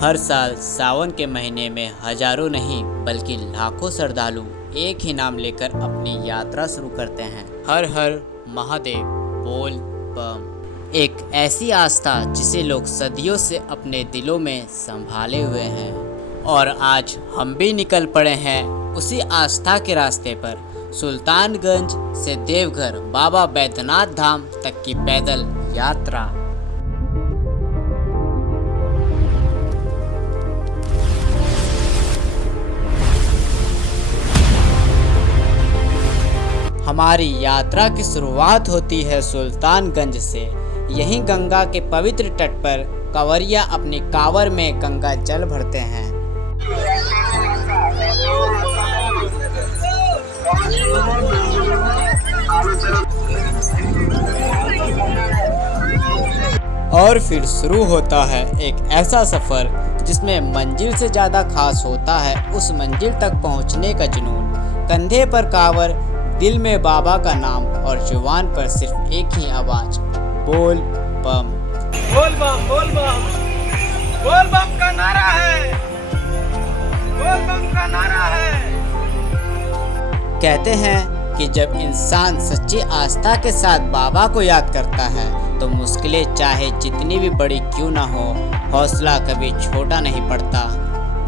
हर साल सावन के महीने में हजारों नहीं बल्कि लाखों श्रद्धालु एक ही नाम लेकर अपनी यात्रा शुरू करते हैं। हर हर महादेव बोल बम। एक ऐसी आस्था जिसे लोग सदियों से अपने दिलों में संभाले हुए हैं और आज हम भी निकल पड़े हैं उसी आस्था के रास्ते पर। सुल्तानगंज से देवघर बाबा बैद्यनाथ धाम तक की पैदल यात्रा। हमारी यात्रा की शुरुआत होती है सुल्तानगंज से। यहीं गंगा के पवित्र तट पर कांवरिया अपनी कांवर में गंगा जल भरते हैं। और फिर शुरू होता है एक ऐसा सफर जिसमें मंजिल से ज्यादा खास होता है उस मंजिल तक पहुंचने का जुनून। कंधे पर कांवर, दिल में बाबा का नाम और जुबान पर सिर्फ एक ही आवाज, बोल बम। बोल बम, बोल बम, बोल बम का नारा है, बोल बम का नारा है। कहते हैं कि जब इंसान सच्ची आस्था के साथ बाबा को याद करता है तो मुश्किलें चाहे जितनी भी बड़ी क्यों ना हो, हौसला कभी छोटा नहीं पड़ता।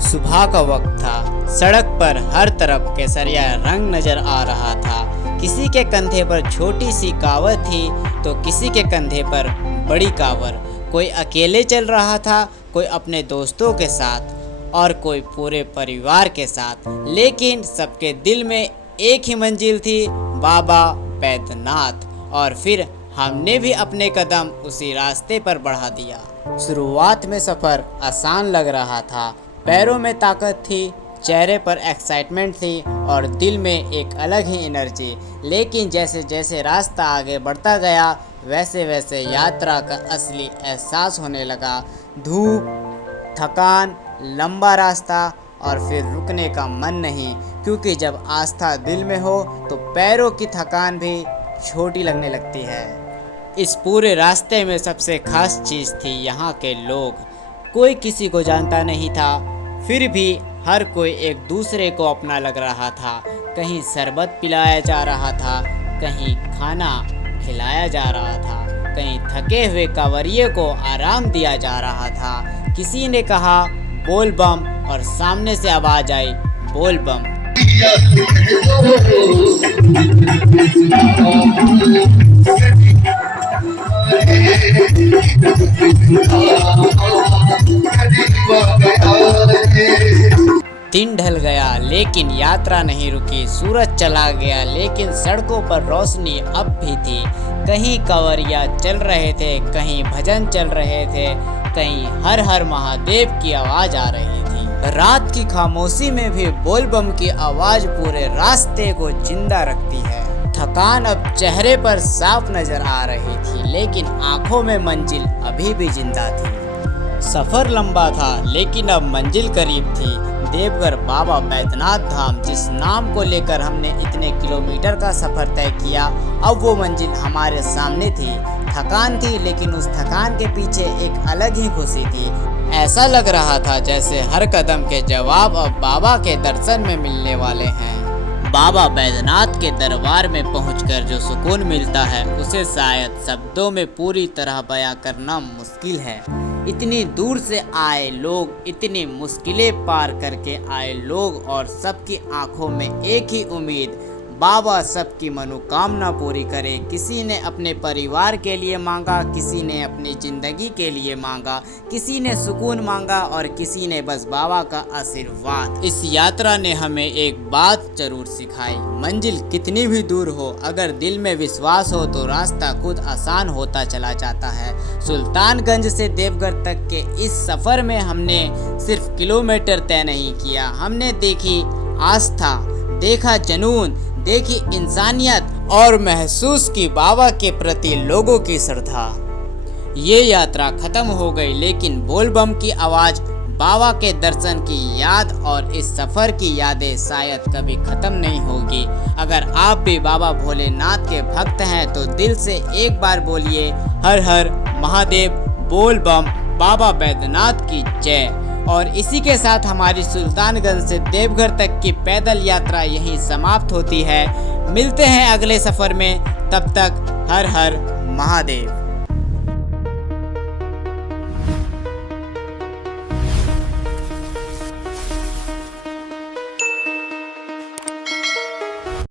सुबह का वक्त था। सड़क पर हर तरफ केसरिया रंग नजर आ रहा था। किसी के कंधे पर छोटी सी कांवर थी तो किसी के कंधे पर बड़ी कांवर। कोई अकेले चल रहा था, कोई अपने दोस्तों के साथ और कोई पूरे परिवार के साथ, लेकिन सबके दिल में एक ही मंजिल थी, बाबा बैद्यनाथ। और फिर हमने भी अपने कदम उसी रास्ते पर बढ़ा दिया। शुरुआत में सफ़र आसान लग रहा था। पैरों में ताकत थी, चेहरे पर एक्साइटमेंट थी और दिल में एक अलग ही एनर्जी। लेकिन जैसे जैसे रास्ता आगे बढ़ता गया वैसे वैसे यात्रा का असली एहसास होने लगा। धूप, थकान, लंबा रास्ता और फिर रुकने का मन नहीं, क्योंकि जब आस्था दिल में हो तो पैरों की थकान भी छोटी लगने लगती है। इस पूरे रास्ते में सबसे खास चीज़ थी यहाँ के लोग। कोई किसी को जानता नहीं था, फिर भी हर कोई एक दूसरे को अपना लग रहा था। कहीं शरबत पिलाया जा रहा था, कहीं खाना खिलाया जा रहा था, कहीं थके हुए कांवरिये को आराम दिया जा रहा था। किसी ने कहा बोल बम और सामने से आवाज आई, बोल बम। दिन ढल गया लेकिन यात्रा नहीं रुकी। सूरज चला गया लेकिन सड़कों पर रोशनी अब भी थी। कहीं कांवरिया चल रहे थे, कहीं भजन चल रहे थे, कहीं हर हर महादेव की आवाज आ रही थी। रात की खामोशी में भी बोल बम की आवाज पूरे रास्ते को जिंदा रखती है। थकान अब चेहरे पर साफ नजर आ रही थी, लेकिन आंखों में मंजिल अभी भी जिंदा थी। सफर लंबा था लेकिन अब मंजिल करीब थी। देवघर बाबा बैद्यनाथ धाम, जिस नाम को लेकर हमने इतने किलोमीटर का सफर तय किया, अब वो मंजिल हमारे सामने थी। थकान थी लेकिन उस थकान के पीछे एक अलग ही खुशी थी। ऐसा लग रहा था जैसे हर कदम के जवाब अब बाबा के दर्शन में मिलने वाले हैं। बाबा बैद्यनाथ के दरबार में पहुंचकर जो सुकून मिलता है उसे शायद शब्दों में पूरी तरह बयां करना मुश्किल है। इतनी दूर से आए लोग, इतनी मुश्किलें पार करके आए लोग और सबकी आंखों में एक ही उम्मीद, बाबा सबकी मनोकामना पूरी करे। किसी ने अपने परिवार के लिए मांगा, किसी ने अपनी ज़िंदगी के लिए मांगा, किसी ने सुकून मांगा और किसी ने बस बाबा का आशीर्वाद। इस यात्रा ने हमें एक बात जरूर सिखाई, मंजिल कितनी भी दूर हो, अगर दिल में विश्वास हो तो रास्ता खुद आसान होता चला जाता है। सुल्तानगंज से देवघर तक के इस सफ़र में हमने सिर्फ किलोमीटर तय नहीं किया, हमने देखी आस्था, देखा जुनून, देखी इंसानियत और महसूस की बाबा के प्रति लोगों की श्रद्धा। ये यात्रा खत्म हो गई लेकिन बोल बम की आवाज़, बाबा के दर्शन की याद और इस सफ़र की यादें शायद कभी ख़त्म नहीं होगी। अगर आप भी बाबा भोलेनाथ के भक्त हैं तो दिल से एक बार बोलिए हर हर महादेव, बोल बम, बाबा बैद्यनाथ की जय। और इसी के साथ हमारी सुल्तानगंज से देवघर तक की पैदल यात्रा यहीं समाप्त होती है। मिलते हैं अगले सफ़र में, तब तक हर हर महादेव।